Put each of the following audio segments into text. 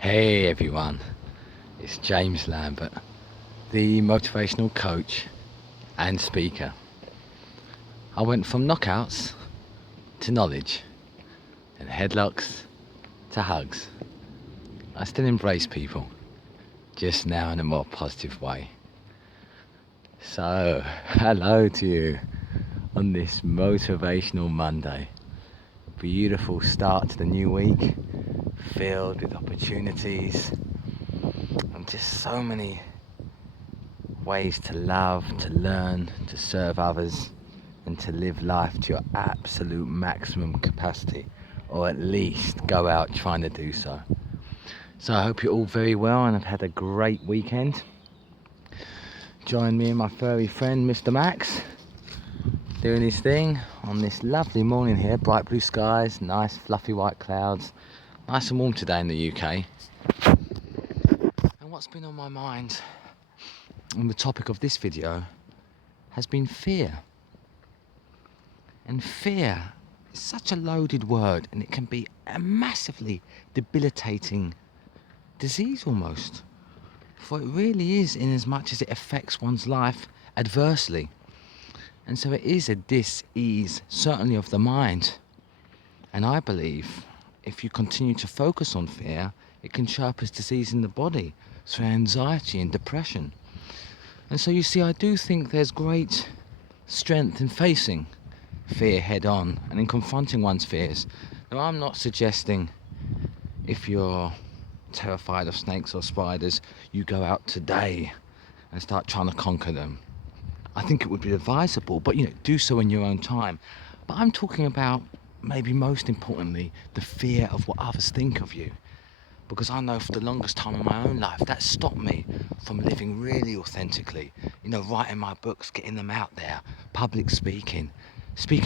Hey everyone, it's James Lambert, the motivational coach and speaker. I went from knockouts to knowledge and headlocks to hugs. I still embrace people, just now in a more positive way. So, hello to you on this motivational Monday. Beautiful start to the new week, filled with opportunities and just so many ways to love, to learn, to serve others, and to live life to your absolute maximum capacity, or at least go out trying to do so. So I hope you're all very well and have had a great weekend. Join me and my furry friend Mr. Max doing his thing on this lovely morning here. Bright blue skies, nice fluffy white clouds, nice and warm today in the UK. And what's been on my mind on the topic of this video has been fear. And fear is such a loaded word, and it can be a massively debilitating disease almost. For it really is, in as much as it affects one's life adversely. And so it is a dis-ease, certainly of the mind. And I believe if you continue to focus on fear, it can show up as disease in the body through anxiety and depression. And so you see, I do think there's great strength in facing fear head on and in confronting one's fears. Now, I'm not suggesting if you're terrified of snakes or spiders, you go out today and start trying to conquer them. I think it would be advisable, but do so in your own time. But I'm talking about, maybe most importantly, the fear of what others think of you. Because I know for the longest time in my own life, that stopped me from living really authentically. Writing my books, getting them out there, public speaking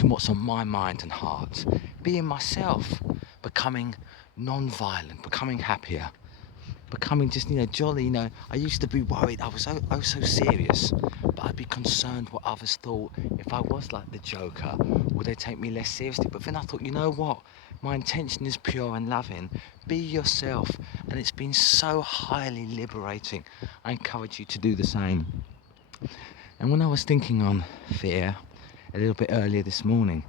what's on my mind and heart, being myself, becoming non-violent, becoming happier, becoming just, jolly. I used to be worried, I was so serious, but I'd be concerned what others thought. If I was like the Joker, would they take me less seriously? But then I thought, you know what? My intention is pure and loving. Be yourself. And it's been so highly liberating. I encourage you to do the same. And when I was thinking on fear a little bit earlier this morning,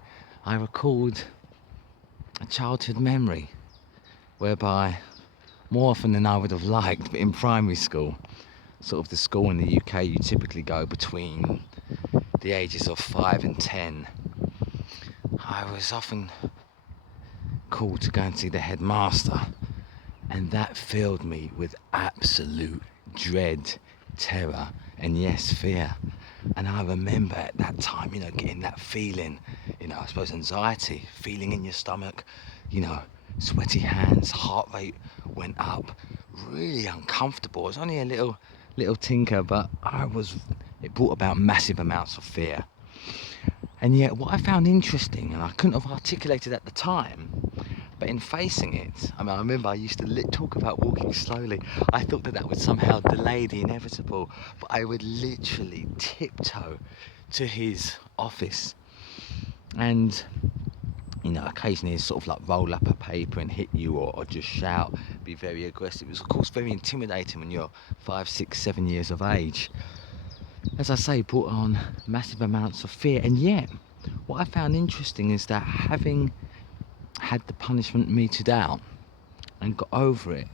I recalled a childhood memory whereby, more often than I would have liked, but in primary school, sort of the school in the UK you typically go between the ages of 5 and 10, I was often called to go and see the headmaster, and that filled me with absolute dread, terror, and yes, fear. And I remember at that time, getting that feeling, I suppose anxiety, feeling in your stomach, sweaty hands, heart rate went up, really uncomfortable. It was only a little tinker, but it brought about massive amounts of fear. And yet what I found interesting, and I couldn't have articulated at the time, but in facing it, I remember I used to talk about walking slowly. I thought that would somehow delay the inevitable, but I would literally tiptoe to his office and occasionally he'd sort of like roll up a paper and hit you, or just shout, be very aggressive. It was of course very intimidating when you're 5, 6, 7 years of age. As I say, brought on massive amounts of fear. And yet what I found interesting is that, having had the punishment meted out and got over it,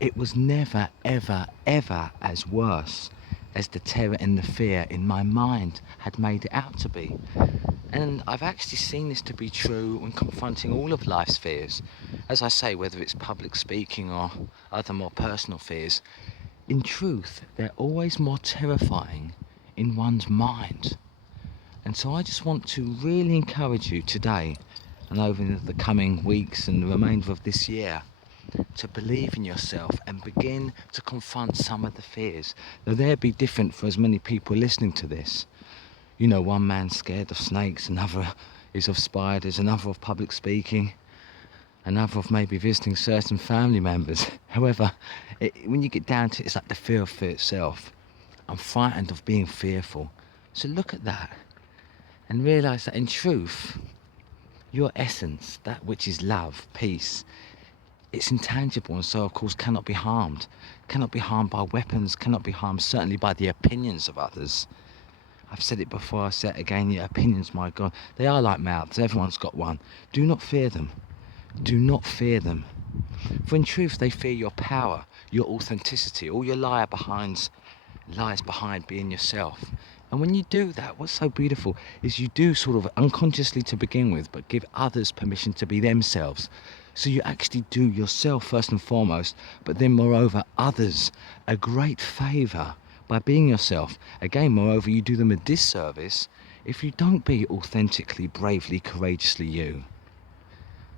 it was never ever ever as worse as the terror and the fear in my mind had made it out to be. And I've actually seen this to be true when confronting all of life's fears. As I say, whether it's public speaking or other more personal fears, in truth they're always more terrifying in one's mind. And so I just want to really encourage you today, and over the coming weeks and the remainder of this year, to believe in yourself and begin to confront some of the fears. Now, they'll be different for as many people listening to this. One man's scared of snakes, another is of spiders, another of public speaking, another of maybe visiting certain family members. However, when you get down to it, it's like the fear of fear itself. I'm frightened of being fearful. So look at that and realise that in truth, your essence, that which is love, peace, it's intangible, and so of course cannot be harmed. Cannot be harmed by weapons, cannot be harmed certainly by the opinions of others. I've said it before, I say it again, your opinions, my God, they are like mouths, everyone's got one. Do not fear them. Do not fear them. For in truth they fear your power, your authenticity, all your lies behind being yourself. And when you do that, what's so beautiful is you do sort of unconsciously to begin with, but give others permission to be themselves. So you actually do yourself first and foremost, but then moreover others a great favour by being yourself. Again, moreover, you do them a disservice if you don't be authentically, bravely, courageously you.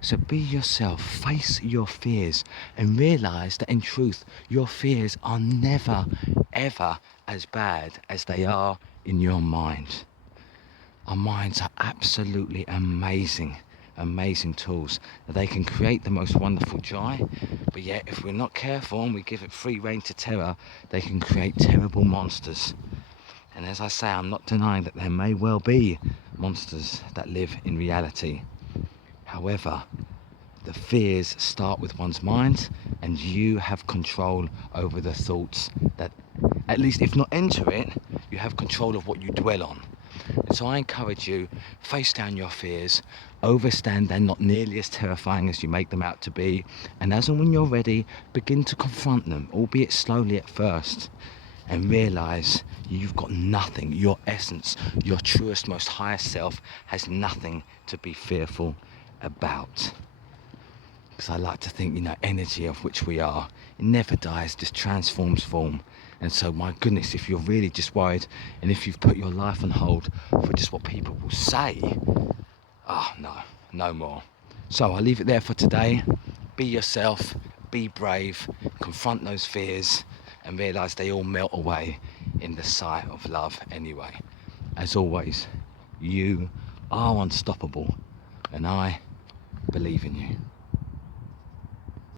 So be yourself, face your fears, and realise that in truth your fears are never ever as bad as they are in your mind. Our minds are absolutely amazing tools. They can create the most wonderful joy, but yet if we're not careful and we give it free rein to terror, they can create terrible monsters. And as I say, I'm not denying that there may well be monsters that live in reality. However, the fears start with one's mind, and you have control over the thoughts that, at least if not enter it, you have control of what you dwell on. And so I encourage you, face down your fears, overstand they're not nearly as terrifying as you make them out to be, and as and when you're ready, begin to confront them, albeit slowly at first, and realise you've got nothing, your essence, your truest, most highest self has nothing to be fearful about. Because I like to think, energy of which we are, it never dies, just transforms form. And so, my goodness, if you're really just worried, and if you've put your life on hold for just what people will say, no more. So I'll leave it there for today. Be yourself, be brave, confront those fears, and realise they all melt away in the sight of love anyway. As always, you are unstoppable, and I believe in you.